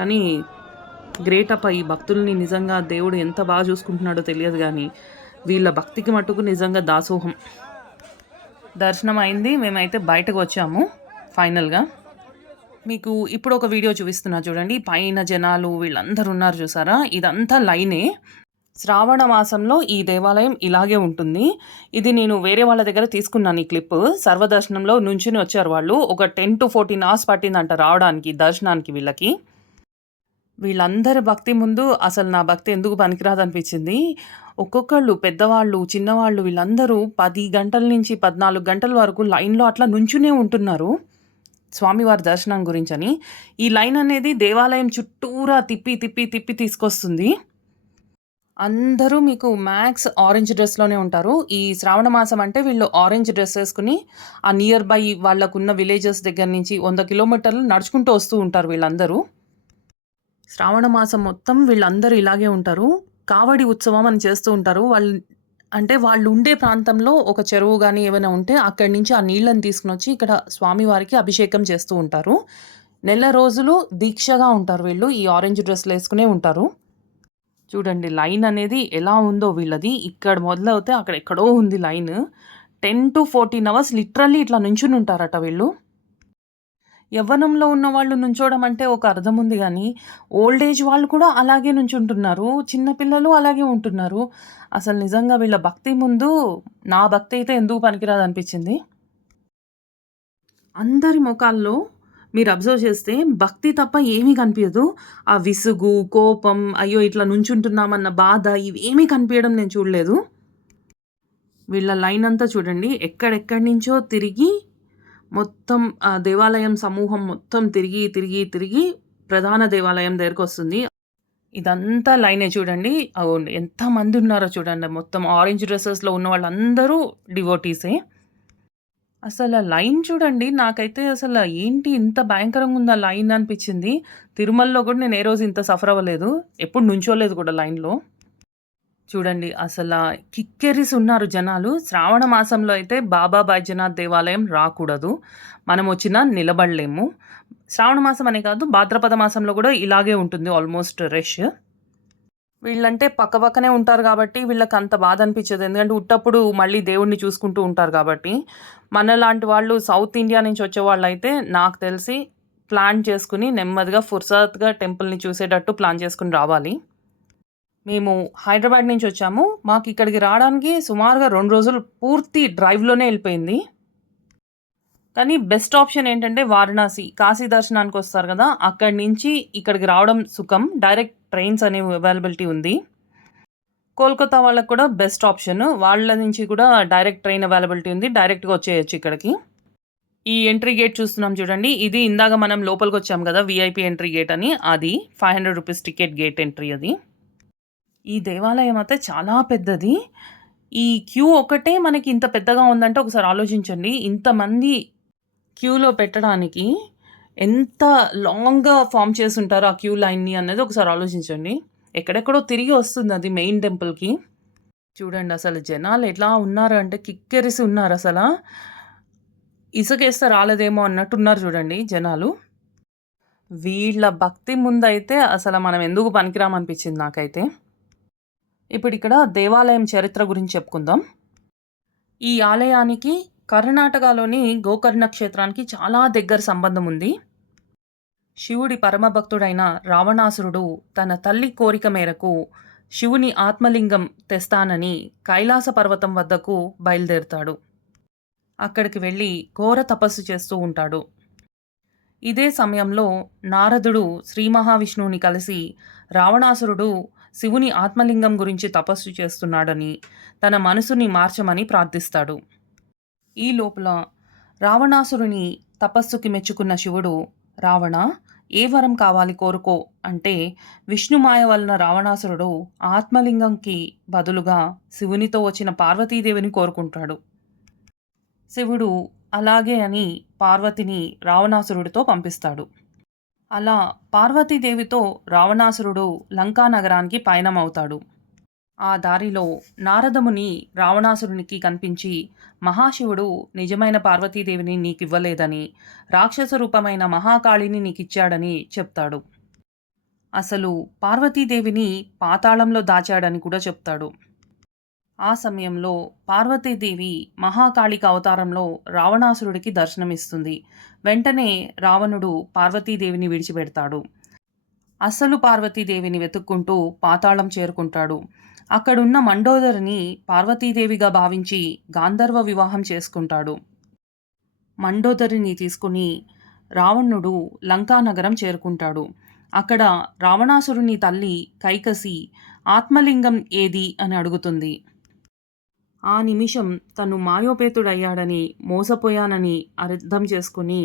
కానీ గ్రేట్ అప్ప, ఈ భక్తుల్ని నిజంగా దేవుడు ఎంత బాగా చూసుకుంటున్నాడో తెలియదు. కానీ వీళ్ళ భక్తికి మట్టుకు నిజంగా దాసోహం. దర్శనం అయింది, మేమైతే బయటకు వచ్చాము ఫైనల్గా. మీకు ఇప్పుడు ఒక వీడియో చూపిస్తున్నా చూడండి. పైన జనాలు వీళ్ళందరూ ఉన్నారు చూసారా, ఇదంతా లైనే. శ్రావణ మాసంలో ఈ దేవాలయం ఇలాగే ఉంటుంది. ఇది నేను వేరే వాళ్ళ దగ్గర తీసుకున్నాను ఈ క్లిప్. సర్వదర్శనంలో నుంచుని వచ్చారు వాళ్ళు. ఒక 10-14 అవర్స్ పట్టిందంట రావడానికి, దర్శనానికి వీళ్ళకి. వీళ్ళందరి భక్తి ముందు అసలు నా భక్తి ఎందుకు పనికిరాదనిపించింది. ఒక్కొక్కళ్ళు పెద్దవాళ్ళు, చిన్నవాళ్ళు వీళ్ళందరూ 10 గంటల నుంచి 14 గంటల వరకు లైన్‌లో అట్లా నుంచునే ఉంటున్నారు. స్వామివారి దర్శనం గురించని. ఈ లైన్ అనేది దేవాలయం చుట్టూరా తిప్పి తీసుకొస్తుంది. అందరూ మీకు మ్యాక్స్ ఆరెంజ్ డ్రెస్‌లోనే ఉంటారు. ఈ శ్రావణ మాసం అంటే వీళ్ళు ఆరెంజ్ డ్రెస్ ఏసుకొని ఆ నియర్ బై వాళ్ళకున్న విలేజెస్ దగ్గర నుంచి 100 కిలోమీటర్లు నడుచుకుంటూ వస్తూ ఉంటారు వీళ్ళందరూ. శ్రావణ మాసం మొత్తం వీళ్ళందరూ ఇలాగే ఉంటారు. కావడి ఉత్సవం అని చేస్తూ ఉంటారు. వాళ్ళు ఉండే ప్రాంతంలో ఒక చెరువు గానీ ఏమైనా ఉంటే అక్కడి నుంచి ఆ నీళ్ళని తీసుకొనొచ్చి ఇక్కడ స్వామివారికి అభిషేకం చేస్తూ ఉంటారు. నెల రోజులు దీక్షగా ఉంటారు వీళ్ళు. ఈ ఆరెంజ్ డ్రెస్‌లేసుకునే ఉంటారు. చూడండి లైన్ అనేది ఎలా ఉందో వీళ్ళది. ఇక్కడ మొదలవుతే అక్కడ ఎక్కడో ఉంది లైన్. 10-14 అవర్స్ లిటరల్లీ ఇట్లా నుంచుని ఉంటారట వీళ్ళు. యవ్వనంలో ఉన్నవాళ్ళు నుంచోవడం అంటే ఒక అర్థం ఉంది గానీ, ఓల్డ్ ఏజ్ వాళ్ళు కూడా అలాగే నుంచుంటున్నారు. చిన్న పిల్లలు అలాగే ఉంటున్నారు. అసలు నిజంగా వీళ్ళ భక్తి ముందు నా భక్తి అయితే ఎందుకు పనికిరాదనిపించింది. అందరి మొఖాల్లో మీరు అబ్జర్వ్ చేస్తే భక్తి తప్ప ఏమీ కనిపియదు. ఆ విసుగు, కోపం, అయ్యో ఇట్లా నుంచుంటున్నామన్న బాధ ఇవేమీ కనిపియడం నేను చూడలేదు. వీళ్ళ లైన్ అంతా చూడండి ఎక్కడెక్కడి నుంచో తిరిగి మొత్తం దేవాలయం సమూహం మొత్తం తిరిగి ప్రధాన దేవాలయం దగ్గరకొస్తుంది. ఇదంతా లైనే చూడండి. అవును ఎంతమంది ఉన్నారో చూడండి. మొత్తం ఆరెంజ్ డ్రెసెస్‌లో ఉన్న వాళ్ళందరూ డివోటీసే. అసల లైన్ చూడండి. నాకైతే అసల ఏంటి ఇంత భయంకరంగా ఉందా లైన్ అనిపించింది. తిరుమలలో కూడా నేను ఏ రోజు ఇంత సఫర్ అవ్వలేదు. ఎప్పుడు నుంచోలేదు కూడా లైన్‌లో. చూడండి అసల కిక్కిరిసి ఉన్నారు జనాలు. శ్రావణ మాసంలో అయితే బాబా బైద్యనాథ్ దేవాలయం రాకూడదు. మనం వచ్చినా నిలబడలేము. శ్రావణ మాసం అనే కాదు భాద్రపద మాసంలో కూడా ఇలాగే ఉంటుంది ఆల్మోస్ట్ రష్. వీళ్ళంటే పక్కపక్కనే ఉంటారు కాబట్టి వీళ్ళకి అంత బాధ అనిపించదు. ఎందుకంటే ఉట్టప్పుడు మళ్ళీ దేవుడిని చూసుకుంటూ ఉంటారు కాబట్టి. మనలాంటి వాళ్ళు సౌత్ ఇండియా నుంచి వచ్చేవాళ్ళైతే నాకు తెలిసి ప్లాన్ చేసుకుని నెమ్మదిగా ఫుర్సత్‌గా టెంపుల్‌ని చూసేటట్టు ప్లాన్ చేసుకొని రావాలి. మేము హైదరాబాద్ నుంచి వచ్చాము. మాకు ఇక్కడికి రావడానికి సుమారుగా 2 రోజులు పూర్తి డ్రైవ్‌లోనే వెళ్ళిపోయింది. కానీ బెస్ట్ ఆప్షన్ ఏంటంటే వారణాసి, కాశీ దర్శనానికి వస్తారు కదా! అక్కడి నుంచి ఇక్కడికి రావడం సుఖం. డైరెక్ట్ ట్రైన్స్ అనేవి అవైలబిలిటీ ఉంది. కోల్కతా వాళ్ళకి కూడా బెస్ట్ ఆప్షన్. వాళ్ళ నుంచి కూడా డైరెక్ట్ ట్రైన్ అవైలబిలిటీ ఉంది. డైరెక్ట్‌గా వచ్చేయొచ్చు ఇక్కడికి. ఈ ఎంట్రీ గేట్ చూస్తున్నాం చూడండి. ఇది ఇందాక మనం లోపలికొచ్చాం కదా! వీఐపీ ఎంట్రీ గేట్ అని అది. ₹500 టికెట్ గేట్ ఎంట్రీ అది. ఈ దేవాలయం అయితే చాలా పెద్దది. ఈ క్యూ ఒకటే మనకి ఇంత పెద్దగా ఉందంటే ఒకసారి ఆలోచించండి. ఇంతమంది క్యూలో పెట్టడానికి ఎంత లాంగ్‌గా ఫార్మ్ చేసుంటారో ఆ క్యూ లైన్‌ని అనేది ఒకసారి ఆలోచించండి. ఎక్కడెక్కడో తిరిగి వస్తుంది అది మెయిన్ టెంపుల్‌కి. చూడండి అసలు జనాలు ఎట్లా ఉన్నారు అంటే కిక్కిరిసి ఉన్నారసల. ఇసుకేస్తే రాలేదేమో అన్నట్టున్నారు చూడండి జనాలు. వీళ్ళ భక్తి ముందైతే అసలు మనం ఎందుకు పనికిరామనిపించింది నాకైతే. ఇప్పుడిక్కడ దేవాలయం చరిత్ర గురించి చెప్పుకుందాం. ఈ ఆలయానికి కర్ణాటకలోని గోకర్ణ క్షేత్రానికి చాలా దగ్గర సంబంధం ఉంది. శివుడి పరమభక్తుడైన రావణాసురుడు తన తల్లి కోరిక మేరకు శివుని ఆత్మలింగం తెస్తానని కైలాస పర్వతం వద్దకు బయలుదేరుతాడు. అక్కడికి వెళ్ళి ఘోర తపస్సు చేస్తూ ఉంటాడు. ఇదే సమయంలో నారదుడు శ్రీ మహావిష్ణువుని కలిసి రావణాసురుడు శివుని ఆత్మలింగం గురించి తపస్సు చేస్తున్నాడని తన మనసుని మార్చమని ప్రార్థిస్తాడు. ఈ లోపల రావణాసురుని తపస్సుకి మెచ్చుకున్న శివుడు, రావణ ఏ వరం కావాలి కోరుకో అంటే విష్ణుమాయ వలన రావణాసురుడు ఆత్మలింగంకి బదులుగా శివునితో వచ్చిన పార్వతీదేవిని కోరుకుంటాడు. శివుడు అలాగే అని పార్వతిని రావణాసురుడితో పంపిస్తాడు. అలా పార్వతీదేవితో రావణాసురుడు లంకా నగరానికి పయనమవుతాడు. ఆ దారిలో నారదముని రావణాసురునికి కనిపించి మహాశివుడు నిజమైన పార్వతీదేవిని నీకివ్వలేదని, రాక్షస రూపమైన మహాకాళిని నీకిచ్చాడని చెప్తాడు. అసలు పార్వతీదేవిని పాతాళంలో దాచాడని కూడా చెప్తాడు. ఆ సమయంలో పార్వతీదేవి మహాకాళిక అవతారంలో రావణాసురుడికి దర్శనమిస్తుంది. వెంటనే రావణుడు పార్వతీదేవిని విడిచిపెడతాడు. అసలు పార్వతీదేవిని వెతుక్కుంటూ పాతాళం చేరుకుంటాడు. అక్కడున్న మండోదరిని పార్వతీదేవిగా భావించి గాంధర్వ వివాహం చేసుకుంటాడు. మండోదరిని తీసుకుని రావణుడు లంకానగరం చేరుకుంటాడు. అక్కడ రావణాసురుని తల్లి కైకసి ఆత్మలింగం ఏది అని అడుగుతుంది. ఆ నిమిషం తను మాయోపేతుడయ్యాడని, మోసపోయానని అర్థం చేసుకుని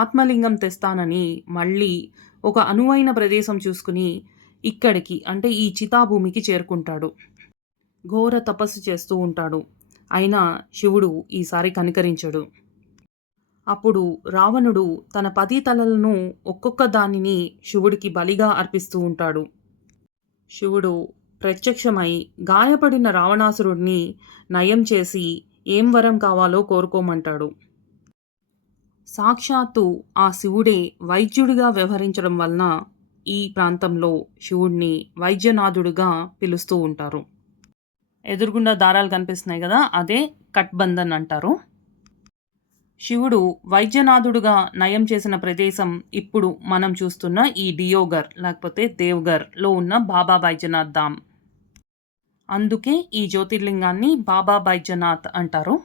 ఆత్మలింగం తెస్తానని మళ్ళీ ఒక అనువైన ప్రదేశం చూసుకుని ఇక్కడికి అంటే ఈ చితాభూమికి చేరుకుంటాడు. ఘోర తపస్సు చేస్తూ ఉంటాడు. అయినా శివుడు ఈసారి కనికరించడు. అప్పుడు రావణుడు తన 10 తలలను ఒక్కొక్క దానిని శివుడికి బలిగా అర్పిస్తూ ఉంటాడు. శివుడు ప్రత్యక్షమై గాయపడిన రావణాసురుడిని నయం చేసి ఏం వరం కావాలో కోరుకోమంటాడు. సాక్షాత్తు ఆ శివుడే వైద్యుడిగా వ్యవహరించడం వలన ఈ ప్రాంతంలో శివుడిని వైద్యనాథుడిగా పిలుస్తూ ఉంటారు. ఎదురుగుండా దారాలు కనిపిస్తున్నాయి కదా, అదే కట్బంధన్ అంటారు. శివుడు వైద్యనాథుడుగా నయం చేసిన ప్రదేశం ఇప్పుడు మనం చూస్తున్న ఈ డియోగర్ లేకపోతే దేవ్గర్లో ఉన్న బాబా బైద్యనాథ్ ధామ్. అందుకే ఈ జ్యోతిర్లింగాన్ని బాబా బైద్యనాథ్ అంటారు.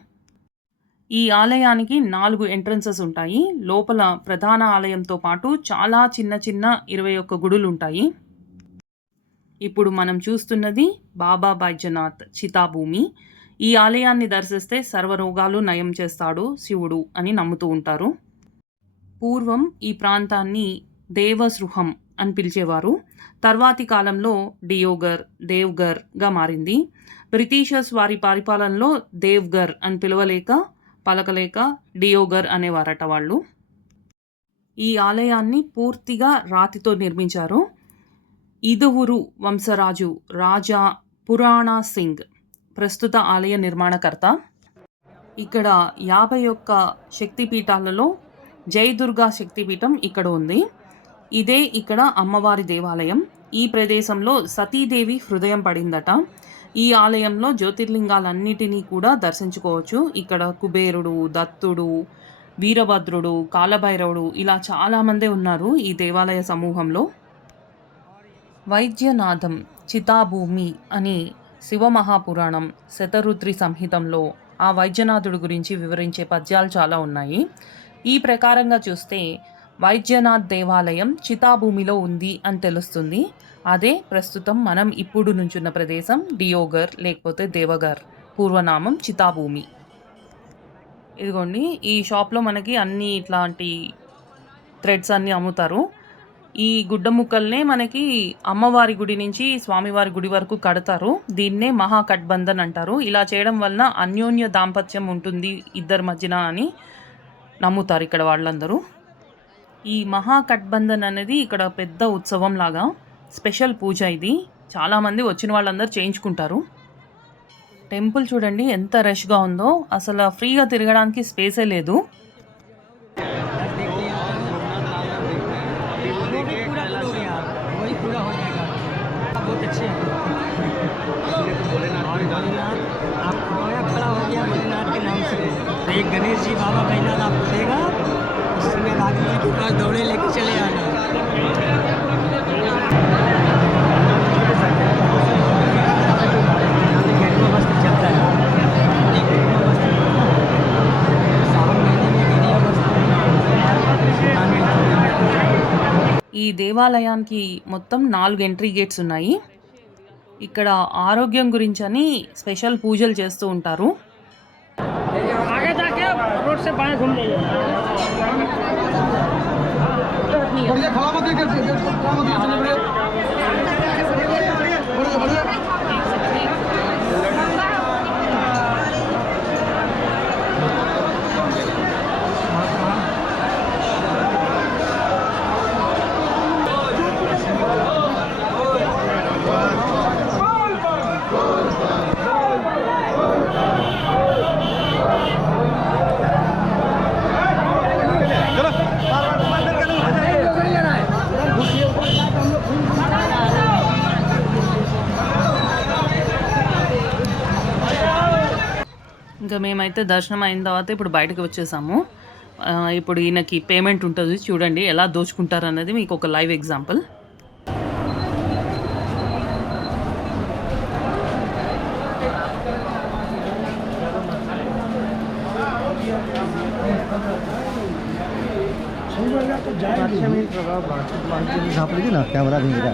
ఈ ఆలయానికి 4 ఎంట్రన్సెస్ ఉంటాయి. లోపల ప్రధాన ఆలయంతో పాటు చాలా చిన్న చిన్న 21 గుడులు ఉంటాయి. ఇప్పుడు మనం చూస్తున్నది బాబా బైద్యనాథ్ చితాభూమి. ఈ ఆలయాన్ని దర్శిస్తే సర్వరోగాలు నయం చేస్తాడు శివుడు అని నమ్ముతూ ఉంటారు. పూర్వం ఈ ప్రాంతాన్ని దేవసృహం అని పిలిచేవారు. తర్వాతి కాలంలో డియోగర్, దేవ్గర్గా మారింది. బ్రిటిషర్స్ వారి పరిపాలనలో దేవ్గర్ అని పలకలేక డియోగర్ అనేవారట వాళ్ళు. ఈ ఆలయాన్ని పూర్తిగా రాతితో నిర్మించారు. ఇదువురు వంశరాజు రాజా పురాణా సింగ్ ప్రస్తుత ఆలయ నిర్మాణకర్త. ఇక్కడ 51 శక్తిపీఠాలలో జయదుర్గా శక్తిపీఠం ఇక్కడ ఉంది. ఇదే ఇక్కడ అమ్మవారి దేవాలయం. ఈ ప్రదేశంలో సతీదేవి హృదయం పడిందట. ఈ ఆలయంలో జ్యోతిర్లింగాలన్నిటినీ కూడా దర్శించుకోవచ్చు. ఇక్కడ కుబేరుడు, దత్తుడు, వీరభద్రుడు, కాలభైరవుడు ఇలా చాలామంది ఉన్నారు ఈ దేవాలయ సమూహంలో. వైద్యనాథం చితాభూమి అని శివమహాపురాణం శతరుద్రి సంహితంలో ఆ వైద్యనాథుడు గురించి వివరించే పద్యాలు చాలా ఉన్నాయి. ఈ ప్రకారంగా చూస్తే వైద్యనాథ్ దేవాలయం చితాభూమిలో ఉంది అని తెలుస్తుంది. అదే ప్రస్తుతం మనం ఇప్పుడు నుంచున్న ప్రదేశం డియోగర్ లేకపోతే దేవగర్, పూర్వనామం చితాభూమి. ఇదిగోండి, ఈ షాప్లో మనకి అన్ని ఇట్లాంటి థ్రెడ్స్ అన్నీ అమ్ముతారు. ఈ గుడ్డ ముక్కల్నే మనకి అమ్మవారి గుడి నుంచి స్వామివారి గుడి వరకు కడతారు. దీన్నే మహాకట్బంధన్ అంటారు. ఇలా చేయడం వలన అన్యోన్య దాంపత్యం ఉంటుంది ఇద్దరి మధ్యన అని నమ్ముతారు ఇక్కడ వాళ్ళందరూ. ఈ మహాకట్బంధన్ అనేది ఇక్కడ పెద్ద ఉత్సవం లాగా స్పెషల్ పూజ. ఇది చాలామంది వచ్చిన వాళ్ళందరూ చేయించుకుంటారు. టెంపుల్ చూడండి ఎంత రష్గా ఉందో, అసలు ఫ్రీగా తిరగడానికి స్పేసే లేదు. एक गणेश जी बाबा बैजनाथ आपको देगा, उस समय राजू जी के पास दौड़े लेके चले आना। चलता है सावन महीने में गिरिया बस्ती। ఈ దేవాలయానికి మొత్తం 4 ఎంట్రీ గేట్స్ ఉన్నాయి. ఇక్కడ ఆరోగ్యం గురించని స్పెషల్ పూజలు చేస్తూ ఉంటారు. आगे जाके रोड से बाएं घूम लीजिए। ఇంకా మేమైతే దర్శనం అయిన తర్వాత ఇప్పుడు బయటకు వచ్చేసాము. ఇప్పుడు ఈయనకి పేమెంట్ ఉంటుంది, చూడండి ఎలా దోచుకుంటారు అన్నది మీకు ఒక లైవ్ ఎగ్జాంపుల్. कैमरा भी मेरा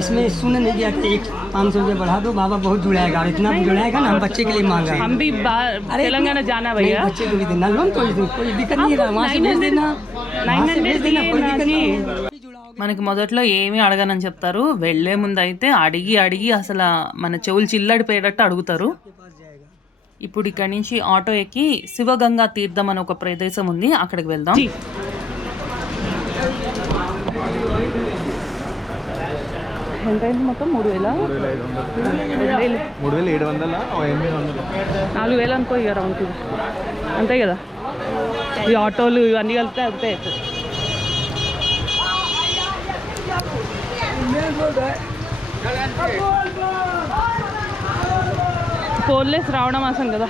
इसमें सुन नहीं दिया कि 500 रुपये बढ़ा दो, बाबा बहुत जुड़ाएगा और इतना जुड़ाएगा ना, हम बच्चे के लिए मांगा है। हम भी तेलंगाना जाना भैया, नहीं, बच्चे को भी देना, लोन तो कोई दिक्कत नहीं है, वहाँ से भेज देना, वहाँ से भेज देना, कोई दिक्कत नहीं है। మనకి మొదట్లో ఏమీ అడగనని చెప్తారు, వెళ్ళే ముందు అయితే అడిగి అడిగి అసలు మన చెవులు చిల్లడిపోయేటట్టు అడుగుతారు. ఇప్పుడు ఇక్కడ నుంచి ఆటో ఎక్కి శివగంగా తీర్థం అని ఒక ప్రదేశం ఉంది, అక్కడికి వెళ్దాం. ఎంతైంది మొత్తం? 3,700 4,000 అనుకో ఇక రౌండ్ అంతే కదా. ఈ ఆటోలు ఇవన్నీ కలిపితే అంతే అవుతుంది. పోలే శ్రావణ మాసం కదా.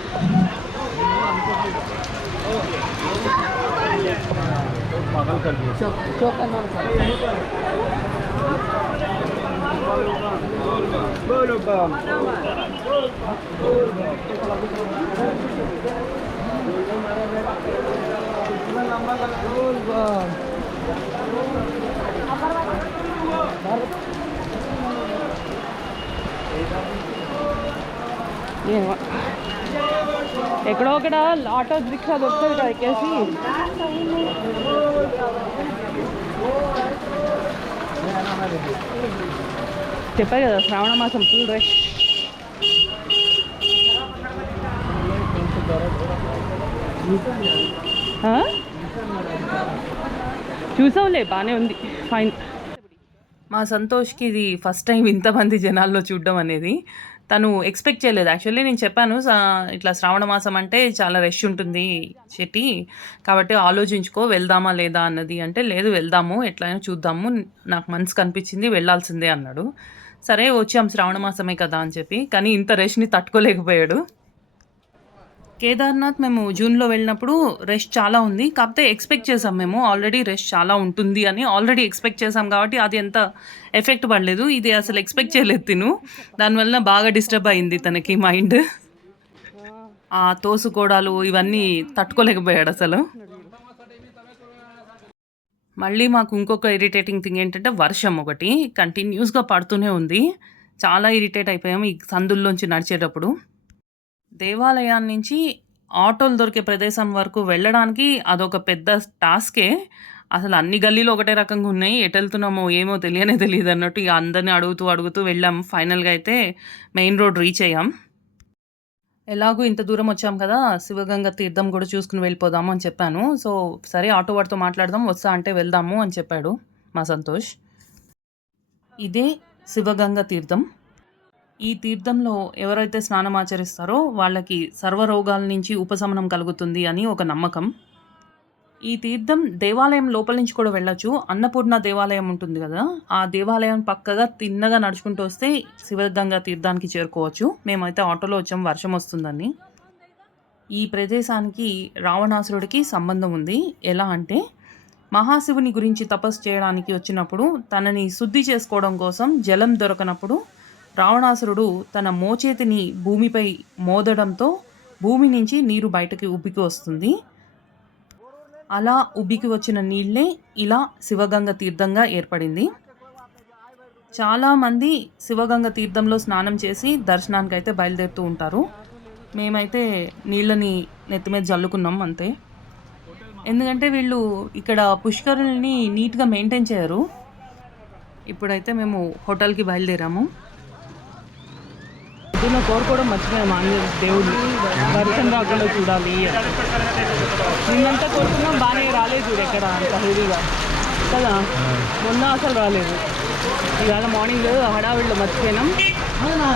ఎక్కడో ఒకడ ఆటో రిక్షా దొరుకుతుంది కదా, ఎక్కేసి చెప్పాయి కదా శ్రావణ మాసం ఫుల్ రష్. చూసావులే, బాగానే ఉంది, ఫైన్. మా సంతోష్కి ఇది ఫస్ట్ టైం ఇంతమంది జనాల్లో చూడడం అనేది. తను ఎక్స్పెక్ట్ చేయలేదు. యాక్చువల్లీ నేను చెప్పాను ఇట్లా శ్రావణ మాసం అంటే చాలా రష్ ఉంటుంది చెట్టి, కాబట్టి ఆలోచించుకో వెళ్దామా లేదా అన్నది. అంటే లేదు వెళ్దాము, ఎట్లయినా చూద్దాము, నాకు మనసు కనిపించింది వెళ్ళాల్సిందే అన్నాడు. సరే వచ్చాం శ్రావణ మాసమే కదా అని చెప్పి, కానీ ఇంత రష్ని తట్టుకోలేకపోయాడు. కేదార్నాథ్ మేము జూన్లో వెళ్ళినప్పుడు రష్ చాలా ఉంది, కాకపోతే ఎక్స్పెక్ట్ చేసాం మేము ఆల్రెడీ రష్ చాలా ఉంటుంది అని ఆల్రెడీ ఎక్స్పెక్ట్ చేసాం కాబట్టి అది ఎంత ఎఫెక్ట్ పడలేదు. ఇది అసలు ఎక్స్పెక్ట్ చేయలేదు తిను, దానివల్ల బాగా డిస్టర్బ్ అయింది తనకి మైండ్. ఆ తోసుకోవడాలు ఇవన్నీ తట్టుకోలేకపోయాడు అసలు. మళ్ళీ మాకు ఇంకొక ఇరిటేటింగ్ థింగ్ ఏంటంటే వర్షం ఒకటి కంటిన్యూస్గా పడుతూనే ఉంది. చాలా ఇరిటేట్ అయిపోయాము ఈ సందుల్లోంచి నడిచేటప్పుడు. దేవాలయాన్ని నుంచి ఆటోలు దొరికే ప్రదేశం వరకు వెళ్ళడానికి అదొక పెద్ద టాస్కే. అసలు అన్ని గల్లీలు ఒకటే రకంగా ఉన్నాయి, ఎటు వెళ్తున్నామో ఏమో తెలియదు అన్నట్టు ఇక అందరినీ అడుగుతూ వెళ్ళాం. ఫైనల్గా అయితే మెయిన్ రోడ్ రీచ్ అయ్యాం. ఎలాగో ఇంత దూరం వచ్చాం కదా, శివగంగా తీర్థం కూడా చూసుకుని వెళ్ళిపోదాము అని చెప్పాను. సో సరే ఆటో వాడితో మాట్లాడదాం, వస్తా అంటే వెళ్దాము అని చెప్పాడు మా సంతోష్. ఇదే శివగంగా తీర్థం. ఈ తీర్థంలో ఎవరైతే స్నానం ఆచరిస్తారో వాళ్ళకి సర్వరోగాల నుంచి ఉపశమనం కలుగుతుంది అని ఒక నమ్మకం. ఈ తీర్థం దేవాలయం లోపల నుంచి కూడా వెళ్ళొచ్చు. అన్నపూర్ణ దేవాలయం ఉంటుంది కదా, ఆ దేవాలయం పక్కగా తిన్నగా నడుచుకుంటూ వస్తే శివగంగా తీర్థానికి చేరుకోవచ్చు. మేమైతే ఆటోలో వచ్చాం, వర్షం వస్తుందని. ఈ ప్రదేశానికి రావణాసురుడికి సంబంధం ఉంది. ఎలా అంటే మహాశివుని గురించి తపస్సు చేయడానికి వచ్చినప్పుడు తనని శుద్ధి చేసుకోవడం కోసం జలం దొరకనప్పుడు రావణాసురుడు తన మోచేతిని భూమిపై మోదడంతో భూమి నుంచి నీరు బయటకి ఉబ్బికి వస్తుంది. అలా ఉబ్బికి వచ్చిన నీళ్ళే ఇలా శివగంగ తీర్థంగా ఏర్పడింది. చాలామంది శివగంగ తీర్థంలో స్నానం చేసి దర్శనానికి అయితే బయలుదేరుతూ ఉంటారు. మేమైతే నీళ్ళని నెత్తి మీద జల్లుకున్నాం అంతే. ఎందుకంటే వీళ్ళు ఇక్కడ పుష్కరుల్ని నీట్గా మెయింటైన్ చేయరు. ఇప్పుడైతే మేము హోటల్కి బయలుదేరాము. పొద్దున్న కోరుకోవడం మర్చిపోయాం ఆంజనేయ దేవుడిని దర్శనం రాకుండా చూడాలి. నిన్నంతా కోరుకున్నాం, బాగానే రాలేదు చూడు ఎక్కడ అంత హెవీగా కదా. మొన్న అసలు రాలేదు. ఇవాళ మార్నింగ్ హడావిడిలో మర్చిపోయినాం. అయినా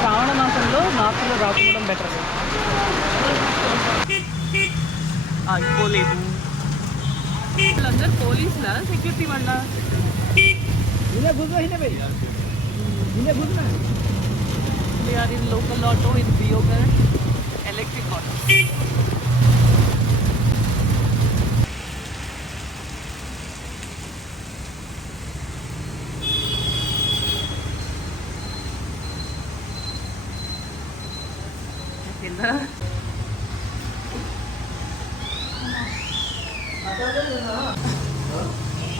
శ్రావణ మాసంలో నార్త్లో రాకపోవడం బెటర్. అయిపోలేదు వీళ్ళందరూ పోలీసులా సెక్యూరిటీ వాళ్ళ? They are in local auto in Biogar, electric auto. కింద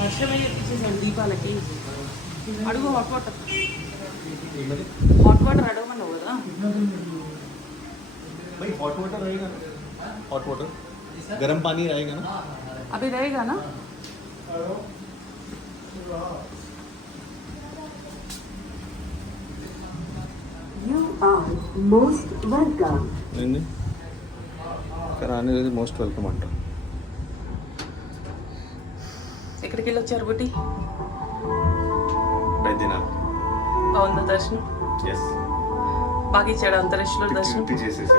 వర్షమే తెప్పించేసాను దీపాలకి. అడుగు హాట్ వాటర్ అడగమన్నావు కదా. भाई हॉट वाटर रहेगा ना, हॉट वाटर गर्म पानी रहेगा ना. अभी रहेगा ना. You are most welcome. नहीं कराने के मोस्ट वेलकम अंట. ఎక్కడికి వెళ్ళి వచ్చారు బుట్టి? బైదినాథ్. బాగుందా దర్శనం? ఎస్. బాగా ఇచ్చాడు అంతరిక్షలో దర్శనం. చేసేసి